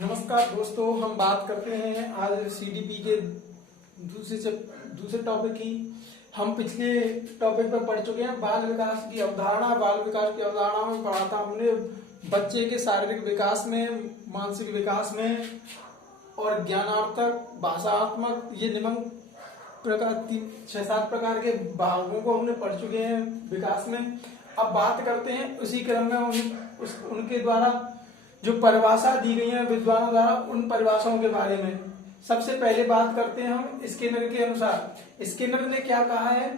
नमस्कार दोस्तों, हम बात करते हैं आज सीडीपी के दूसरे टॉपिक की। हम पिछले टॉपिक पर पढ़ चुके हैं बाल विकास की अवधारणा। बाल विकास की अवधारणा में पढ़ा था हमने बच्चे के शारीरिक विकास में, मानसिक विकास में और ज्ञानार्थक, भाषात्मक, ये निम्न प्रकार 6-7 प्रकार के भागों को हमने पढ़ चुके हैं विकास में। अब बात करते हैं उसी क्रम में उनके द्वारा जो परिभाषा दी गई है विद्वानों द्वारा, उन परिभाषाओं के बारे में। सबसे पहले बात करते हैं हम स्किनर के अनुसार। स्किनर ने क्या कहा है?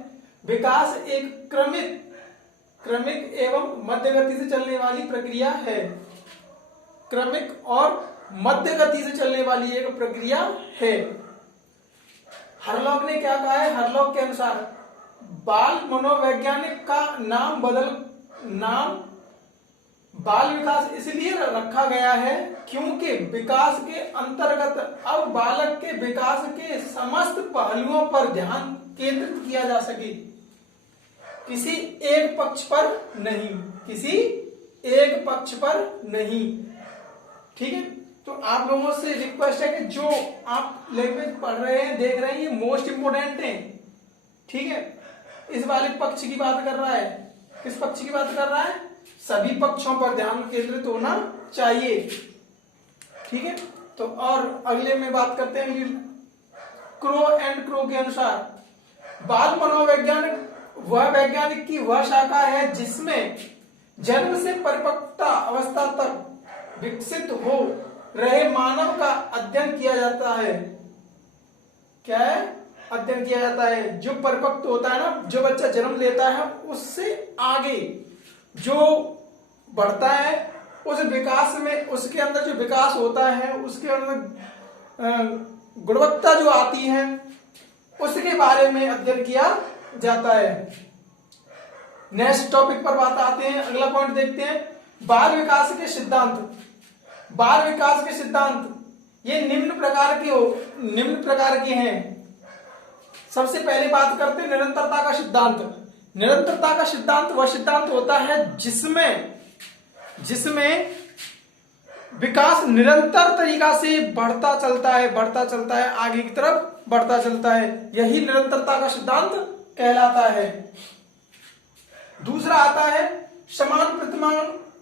विकास एक क्रमिक एवं मध्य गति से चलने वाली प्रक्रिया है। क्रमिक और मध्य गति से चलने वाली एक प्रक्रिया है। हरलॉक ने क्या कहा है? हरलॉक के अनुसार बाल मनोवैज्ञानिक का नाम बाल विकास इसलिए रखा गया है क्योंकि विकास के अंतर्गत अब बालक के विकास के समस्त पहलुओं पर ध्यान केंद्रित किया जा सके, किसी एक पक्ष पर नहीं। ठीक है, तो आप लोगों से रिक्वेस्ट है कि जो आप लैंग्वेज पढ़ रहे हैं, देख रहे हैं, ये मोस्ट इंपोर्टेंट है। ठीक है, इस वाले पक्ष की बात कर रहा है। किस पक्ष की बात कर रहा है? सभी पक्षों पर ध्यान केंद्रित होना चाहिए। ठीक है, तो और अगले में बात करते हैं क्रो के अनुसार बाल मनोवैज्ञानिक वह वैज्ञानिक की वह शाखा है जिसमें जन्म से परिपक्वता अवस्था तक विकसित हो रहे मानव का अध्ययन किया जाता है। क्या है? अध्ययन किया जाता है। जो परिपक्व होता है ना, जो बच्चा जन्म लेता है, उससे आगे जो बढ़ता है, उस विकास में उसके अंदर जो विकास होता है, उसके अंदर गुणवत्ता जो आती है, उसके बारे में अध्ययन किया जाता है। नेक्स्ट टॉपिक पर बात आते हैं। अगला पॉइंट देखते हैं, बाल विकास के सिद्धांत। बाल विकास के सिद्धांत ये निम्न प्रकार के हैं। सबसे पहले बात करते हैं निरंतरता का सिद्धांत। निरंतरता का सिद्धांत वह सिद्धांत होता है जिसमें विकास निरंतर तरीका से बढ़ता चलता है, आगे की तरफ बढ़ता चलता है। यही निरंतरता का सिद्धांत कहलाता है। दूसरा आता है समान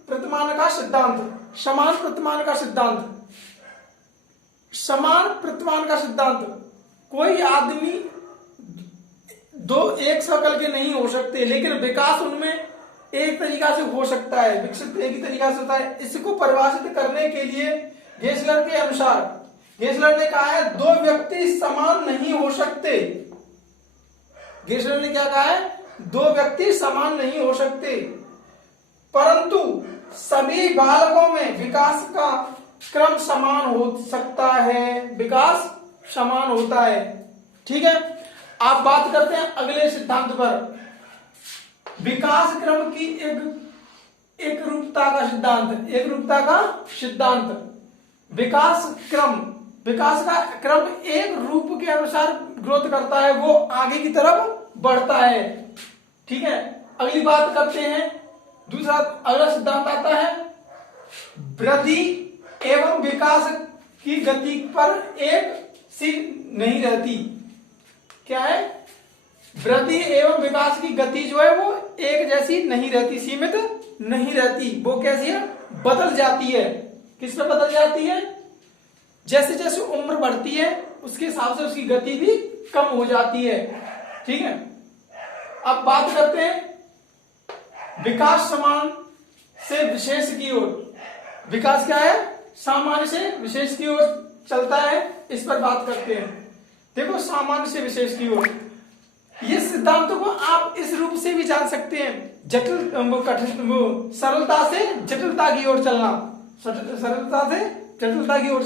प्रतिमान का सिद्धांत। समान प्रतिमान का सिद्धांत, कोई आदमी दो एक शकल के नहीं हो सकते, लेकिन विकास उनमें एक तरीका से हो सकता है, विकसित एक ही तरीका से होता है। इसको परिभाषित करने के लिए गेसलर के अनुसार, गेसलर ने कहा है दो व्यक्ति समान नहीं हो सकते। गेसलर ने क्या कहा है? दो व्यक्ति समान नहीं हो सकते, परंतु सभी बालकों में विकास का क्रम समान हो सकता है, विकास समान होता है। ठीक है, आप बात करते हैं अगले सिद्धांत पर, विकास क्रम की एक रूपता का सिद्धांत। विकास का क्रम एक रूप के अनुसार ग्रोथ करता है, वो आगे की तरफ बढ़ता है। ठीक है, अगली बात करते हैं अगला सिद्धांत आता है वृद्धि एवं विकास की गति पर एक सी नहीं रहती। क्या है? वृद्धि एवं विकास की गति जो है वो एक जैसी नहीं रहती, सीमित नहीं रहती। वो कैसी है? बदल जाती है। किस पे बदल जाती है? जैसे जैसे उम्र बढ़ती है उसके हिसाब से उसकी गति भी कम हो जाती है। ठीक है, अब बात करते हैं विकास समान से विशेष की ओर। विकास क्या है? सामान्य से विशेष की ओर चलता है। इस पर बात करते हैं। देखो, सामान्य से विशेष की ओर, ये सिद्धांत को आप इस रूप से भी जान सकते हैं, सरलता से जटिलता की ओर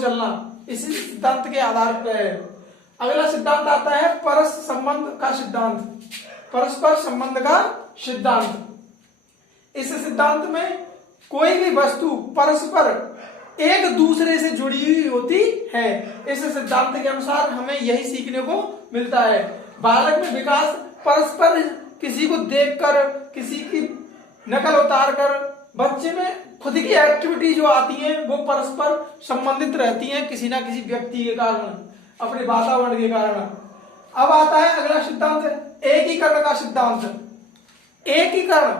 चलना, इसी सिद्धांत के आधार पर है। अगला सिद्धांत आता है परस्पर संबंध का सिद्धांत। इस सिद्धांत में कोई भी वस्तु परस्पर एक दूसरे से जुड़ी हुई होती है। इस सिद्धांत के अनुसार हमें यही सीखने को मिलता है। बालक में विकास परस्पर किसी को देखकर, किसी की नकल उतार कर बच्चे में खुद की एक्टिविटी जो आती है वो परस्पर संबंधित रहती हैं किसी ना किसी व्यक्ति के कारण, अपने वातावरण के कारण। अब आता है अगला सिद्धांत, एकीकरण का सिद्धांत। एकीकरण,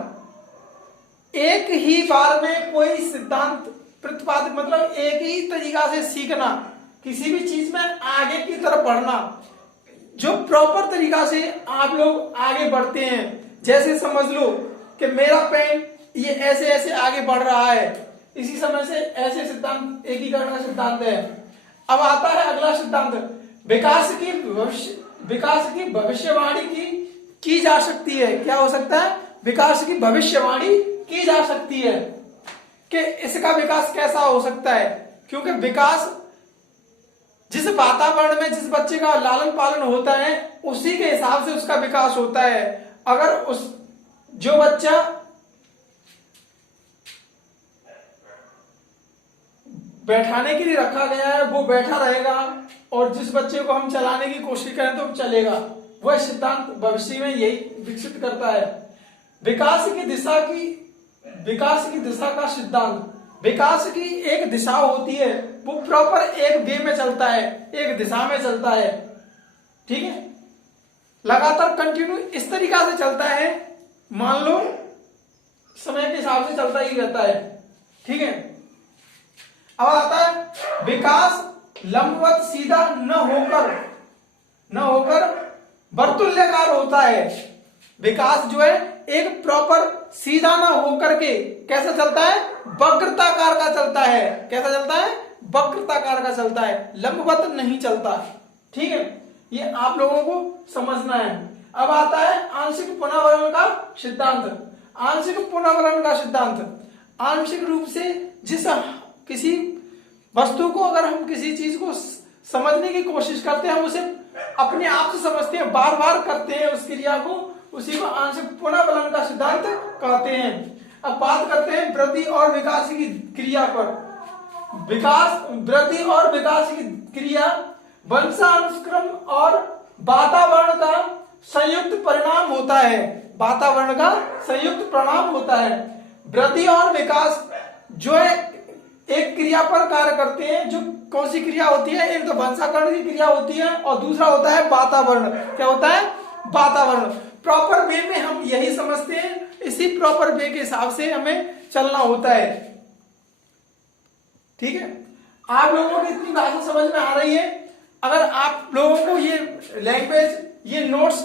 एक ही बार में कोई सिद्धांत प्रतिपादित, मतलब एक ही तरीका से सीखना, किसी भी चीज में आगे की तरफ बढ़ना, जो प्रॉपर तरीका से आप लोग आगे बढ़ते हैं। जैसे समझ लो कि मेरा पेन ये ऐसे ऐसे आगे बढ़ रहा है, इसी समय से ऐसे सिद्धांत एकीकरण का सिद्धांत है। अब आता है अगला सिद्धांत, विकास की भविष्यवाणी की जा सकती है। क्या हो सकता है? विकास की भविष्यवाणी की जा सकती है कि इसका विकास कैसा हो सकता है, क्योंकि विकास जिस वातावरण में जिस बच्चे का लालन पालन होता है उसी के हिसाब से उसका विकास होता है। अगर उस जो बच्चा बैठाने के लिए रखा गया है वो बैठा रहेगा, और जिस बच्चे को हम चलाने की कोशिश करें तो चलेगा। वह सिद्धांत भविष्य में यही विकसित करता है। विकास की दिशा का सिद्धांत, विकास की एक दिशा होती है, वो प्रॉपर एक वे में चलता है, एक दिशा में चलता है। ठीक है, लगातार कंटिन्यू इस तरीका से चलता है, मान लो समय के हिसाब से चलता ही रहता है। ठीक है, अब आता है विकास लंबवत सीधा न होकर वर्तुल्याकार होता है। विकास जो है एक प्रॉपर सीधा ना होकर के कैसा चलता है? वक्रताकार का चलता है। कैसा चलता है? वक्रताकार का चलता है, लंबवत नहीं चलता। ठीक है, ये आप लोगों को समझना है। अब आता है आंशिक पुनर्वलन का सिद्धांत। आंशिक पुनर्वलन का सिद्धांत, आंशिक रूप से जिस किसी वस्तु को अगर हम किसी चीज को समझने की कोशिश करते हैं, हम उसे अपने आप से समझते हैं, बार बार करते हैं उस क्रिया को, उसी को आंशिक पुनर्वलन का सिद्धांत कहते हैं। अब बात करते हैं वृद्धि और विकास की क्रिया पर। वृद्धि और विकास की क्रिया वंशानुक्रम और वातावरण का संयुक्त परिणाम होता है। वातावरण का संयुक्त परिणाम होता है। वृद्धि और विकास जो है एक क्रिया पर कार्य करते हैं। जो कौन सी क्रिया होती है? एक तो वंशाकरण की क्रिया होती है और दूसरा होता है वातावरण। क्या होता है? वातावरण। प्रॉपर वे में हम यही समझते हैं, इसी प्रॉपर वे के हिसाब से हमें चलना होता है। ठीक है, आप लोगों को इतनी भाषा समझ में आ रही है? अगर आप लोगों को ये लैंग्वेज, ये नोट्स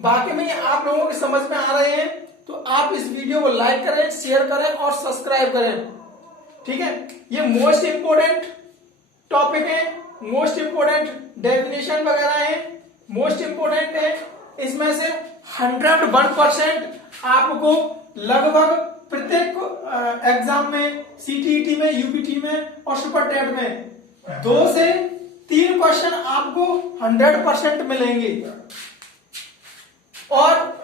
वाकई में आप लोगों को समझ में आ रहे हैं तो आप इस वीडियो को लाइक करें, शेयर करें और सब्सक्राइब करें। ठीक है, ये मोस्ट इंपोर्टेंट टॉपिक है, मोस्ट इंपोर्टेंट डेफिनेशन वगैरह है, मोस्ट इंपोर्टेंट है। इसमें से 101% आपको लगभग प्रत्येक एग्जाम में, सीटीईटी में, यूपीटी में और सुपर टेट में 2 से 3 क्वेश्चन आपको 100% मिलेंगे। और